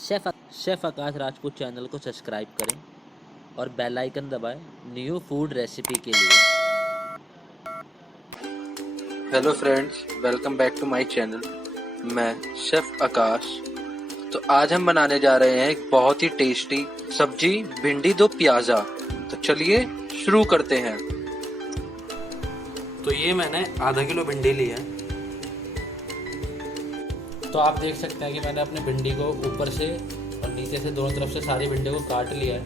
Chef Akash Rajput channel को subscribe करें और बेल आइकन दबाएं न्यू फूड रेसिपी के लिए। Hello friends, welcome back to my channel. मैं शेफ आकाश। तो आज हम बनाने जा रहे हैं एक बहुत ही टेस्टी सब्जी भिंडी दो प्याजा। तो चलिए शुरू करते हैं। तो ये मैंने आधा किलो भिंडी ली है। तो आप देख सकते हैं कि मैंने अपनी भिंडी को ऊपर से और नीचे से दोनों तरफ से सारी भिंडी को काट लिया है।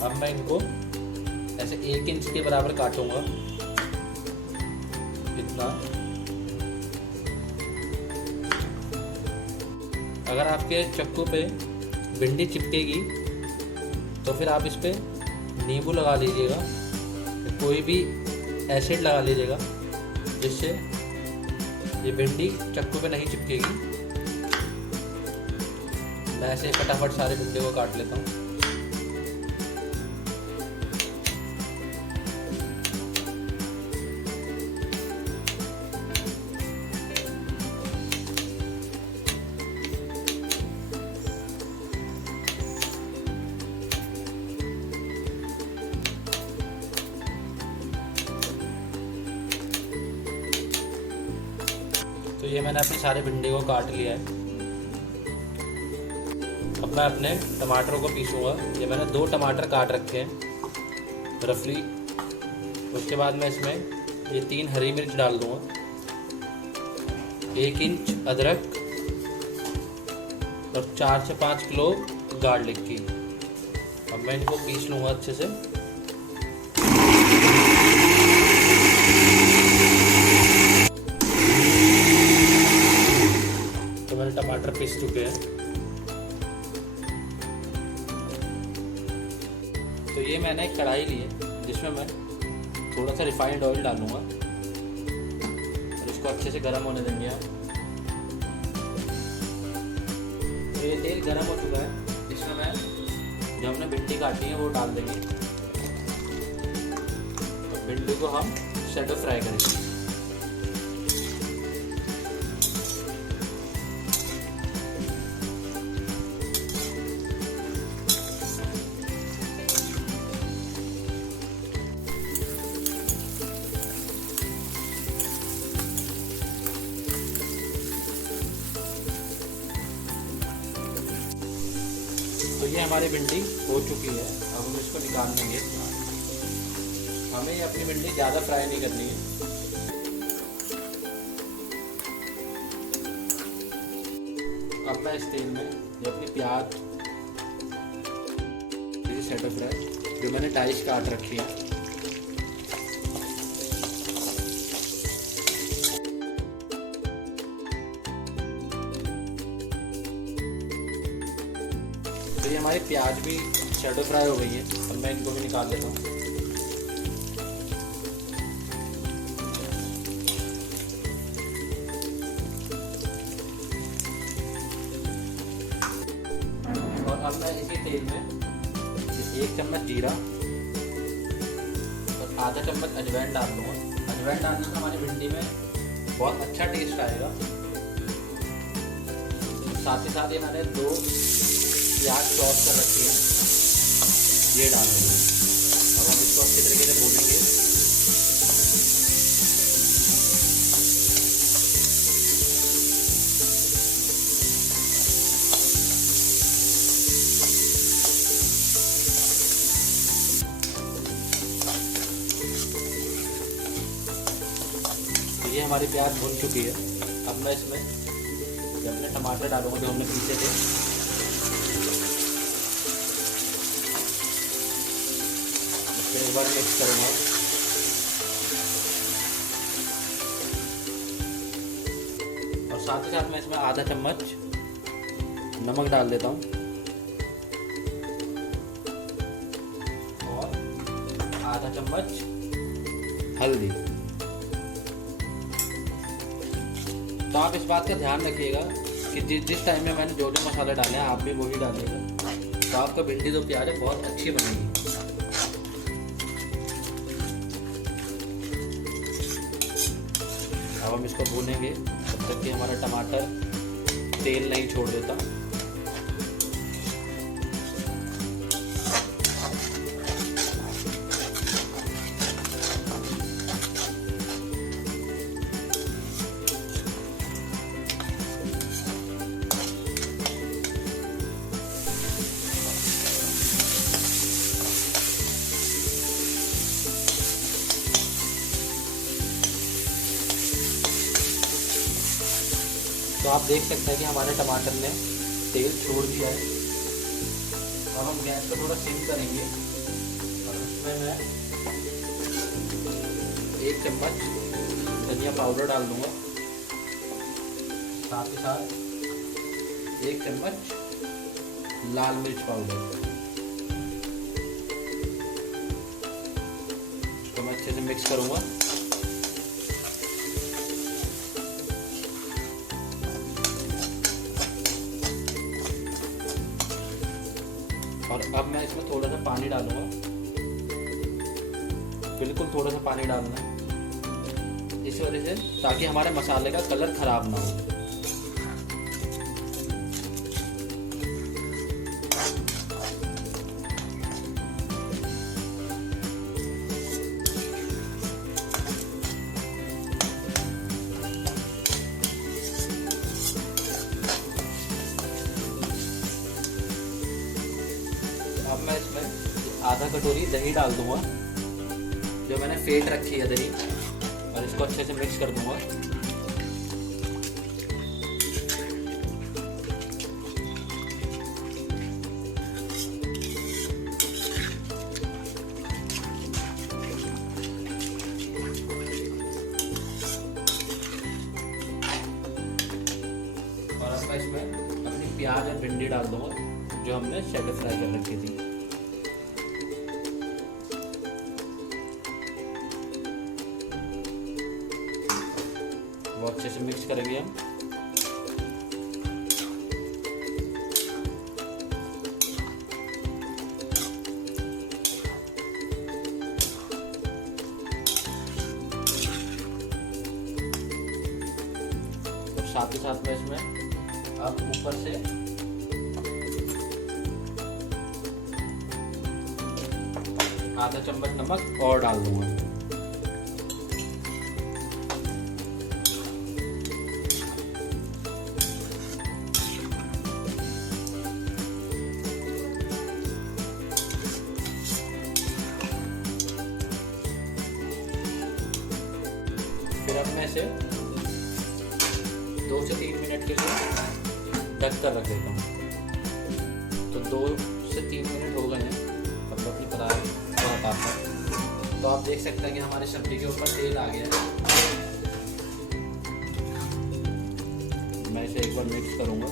अब मैं इनको ऐसे 1 इंच के बराबर काटूंगा, इतना। अगर आपके चक्कू पे भिंडी चिपकेगी तो फिर आप इस पे नींबू लगा लीजिएगा, कोई भी एसिड लगा लीजिएगा जिससे ये भिंडी चक्कू पे नहीं चिपकेगी। मैं ऐसे फटाफट सारे भिंडी को काट लेता हूँ। तो ये मैंने अपनी सारी भिंडी को काट लिया है। अब मैं अपने टमाटरों को पीसूंगा। ये मैंने 2 टमाटर काट रखे हैं रफली। उसके बाद मैं इसमें ये 3 हरी मिर्च डाल दूंगा, 1 इंच अदरक और 4 से 5 किलो गार्लिक की। अब मैं इनको पीस लूँगा अच्छे से। टमाटर पीस चुके हैं। तो ये मैंने एक कढ़ाई ली है जिसमें मैं थोड़ा सा रिफाइंड ऑयल डालूंगा और इसको अच्छे से गर्म होने देंगे। तो ये तेल गर्म हो चुका है। इसमें मैं जो हमने भिंडी काटी है वो डाल देंगे। तो भिंडी को हम शैडो फ्राई करेंगे। तो ये हमारी भिंडी हो चुकी है। अब हम इसको निकाल देंगे। हमें ये अपनी भिंडी ज़्यादा फ्राई नहीं करनी है। अब मैं इस तेल में ये अपनी प्याज शैडो फ्राई जो मैंने डाइस काट रखी है, तो ये हमारी प्याज भी शैडो फ्राई हो गई है। अब मैं इनको भी निकाल लेता हूँ। और अब मैं इसी तेल में 1 चम्मच जीरा और आधा चम्मच अजवाइन डाल दूँगा। अजवाइन डालने से हमारी भिंडी में बहुत अच्छा टेस्ट आएगा। साथ ही साथ ये मैंने 2 प्याज चॉप कर रखी है, ये डाल देंगे। अब हम इसको अच्छी तरीके से भूनेंगे। तो ये हमारी प्याज भून चुकी है। अब मैं इसमें अपने टमाटर डालूंगा जो हमने पीसे थे। एक बार मिक्स करूँगा। और साथ ही साथ मैं इसमें आधा चम्मच नमक डाल देता हूँ और आधा चम्मच हल्दी। तो आप इस बात का ध्यान रखिएगा कि जिस टाइम में मैंने जो मसाले डाले हैं आप भी वही डालिएगा, तो आपका भिंडी दो प्याज बहुत अच्छी बनेगी। अब हम इसको भूनेंगे तब तक कि हमारा टमाटर तेल नहीं छोड़ देता। तो आप देख सकते हैं कि हमारे टमाटर ने तेल छोड़ दिया है। अब हम गैस को थोड़ा सिम करेंगे और उसमें मैं 1 चम्मच धनिया पाउडर डाल दूंगा, साथ ही साथ 1 चम्मच लाल मिर्च पाउडर। इसको मैं अच्छे से मिक्स करूंगा। और अब मैं इसमें थोड़ा सा पानी डालूंगा, बिल्कुल थोड़ा सा पानी डालना है इस वजह से ताकि हमारे मसाले का कलर खराब ना हो। अब मैं इसमें आधा कटोरी दही डाल दूंगा, जो मैंने फेंट रखी है दही, और इसको अच्छे से मिक्स कर दूंगा। और अब मैं इसमें अपनी प्याज और भिंडी डाल दूंगा, जो हमने शैलो फ्राई कर रखी थी। वो अच्छे से मिक्स करेंगे हम। और साथ ही साथ में इसमें अब ऊपर से आधा चम्मच नमक और डाल दूंगा। फिर अब मैं इसे 2 से 3 मिनट के लिए ढक कर रख देता हूँ। तो 2 से 3 मिनट हो गए हैं। अब अपनी परात को हटाता हूँ। तो आप देख सकते हैं कि हमारी सब्जी के ऊपर तेल आ गया है। मैं इसे एक बार मिक्स करूँगा।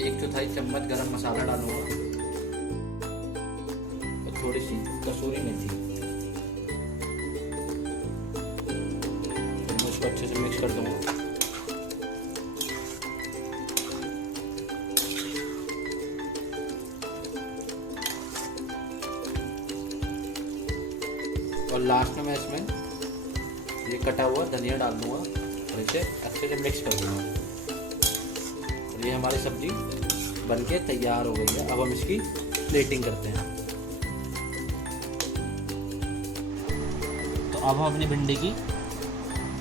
1/4 चम्मच गरम मसाला डालूंगा और थोड़ी सी कसूरी मेथी। मैं इसको अच्छे से मिक्स कर दूंगा। और लास्ट में मैं इसमें ये कटा हुआ धनिया डाल दूंगा और इसे अच्छे से मिक्स कर दूंगा। और ये हमारी सब्जी बनके तैयार हो गई है। अब हम इसकी प्लेटिंग करते हैं। तो अब हम अपनी भिंडी की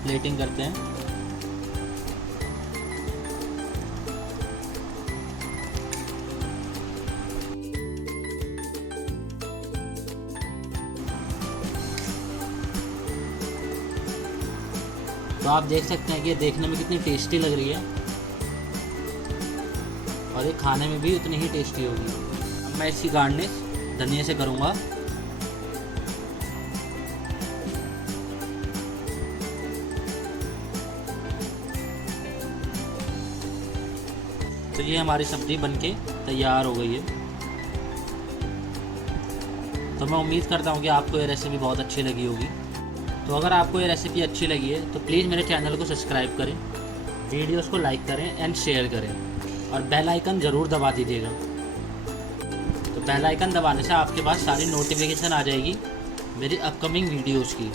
प्लेटिंग करते हैं। तो आप देख सकते हैं कि ये देखने में कितनी टेस्टी लग रही है और ये खाने में भी उतनी ही टेस्टी होगी। अब मैं इसकी गार्निश धनिया से करूँगा। तो ये हमारी सब्ज़ी बनके तैयार हो गई है। तो मैं उम्मीद करता हूँ कि आपको ये रेसिपी बहुत अच्छी लगी होगी। तो अगर आपको ये रेसिपी अच्छी लगी है तो प्लीज़ मेरे चैनल को सब्सक्राइब करें, वीडियोस को लाइक करें एंड शेयर करें और बेल आइकन ज़रूर दबा दीजिएगा। तो बेल आइकन दबाने से आपके पास सारी नोटिफिकेशन आ जाएगी मेरी अपकमिंग वीडियोस की।